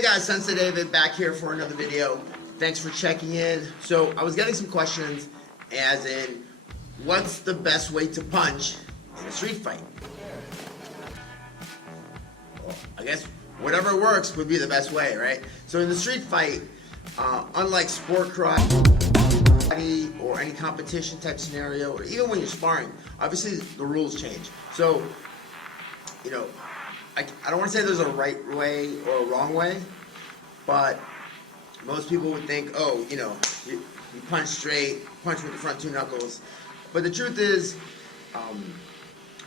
Hey guys, SenseiDavid back here for another video. Thanks for checking in. So I was getting some questions as in, what's the best way to punch in a street fight? Well, I guess whatever works would be the best way, right? So in the street fight, unlike sport karate or any competition type scenario, or even when you're sparring, obviously the rules change. So, you know, I don't want to say there's a right way or a wrong way, but most people would think, oh, you punch straight, punch with the front two knuckles. But the truth is,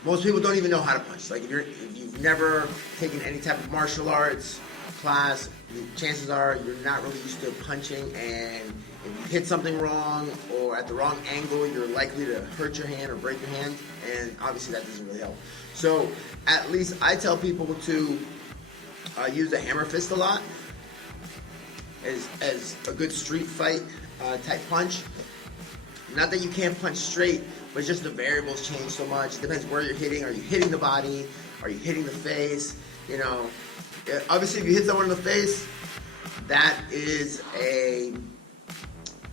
most people don't even know how to punch. Like if you've never taken any type of martial arts class, chances are you're not really used to punching, and if you hit something wrong or at the wrong angle, you're likely to hurt your hand or break your hand, and obviously that doesn't really help. So at least I tell people to use the hammer fist a lot as a good street fight type punch. Not that you can't punch straight, but it's just the variables change so much. It depends where you're hitting. Are you hitting the body? Are you hitting the face? Obviously if you hit someone in the face, that is if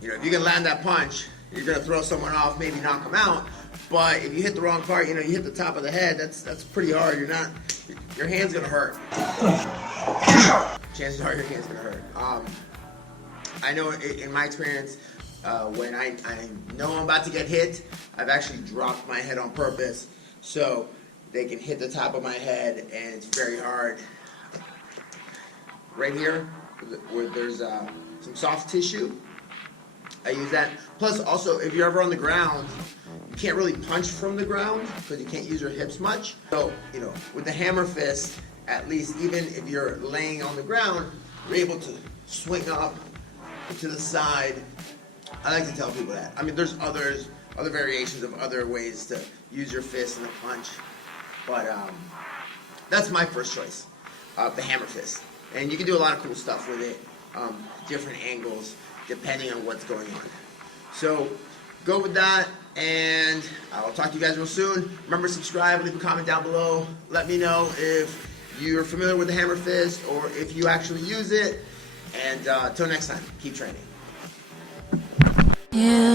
you can land that punch, you're going to throw someone off, maybe knock them out. But if you hit the wrong part, you hit the top of the head, that's pretty hard. Your hand's going to hurt. Chances are your hand's going to hurt. I know in my experience, when I know I'm about to get hit, I've actually dropped my head on purpose so they can hit the top of my head, and it's very hard. Right here, where there's some soft tissue, I use that. Plus, also, if you're ever on the ground, you can't really punch from the ground because you can't use your hips much. So, with the hammer fist, at least even if you're laying on the ground, you're able to swing up to the side. I like to tell people that. I mean, there's other variations of other ways to use your fist in a punch, but that's my first choice, the hammer fist. And you can do a lot of cool stuff with it, different angles, depending on what's going on. So go with that, and I'll talk to you guys real soon. Remember, subscribe, leave a comment down below. Let me know if you're familiar with the hammer fist or if you actually use it. And until next time, keep training. Yeah.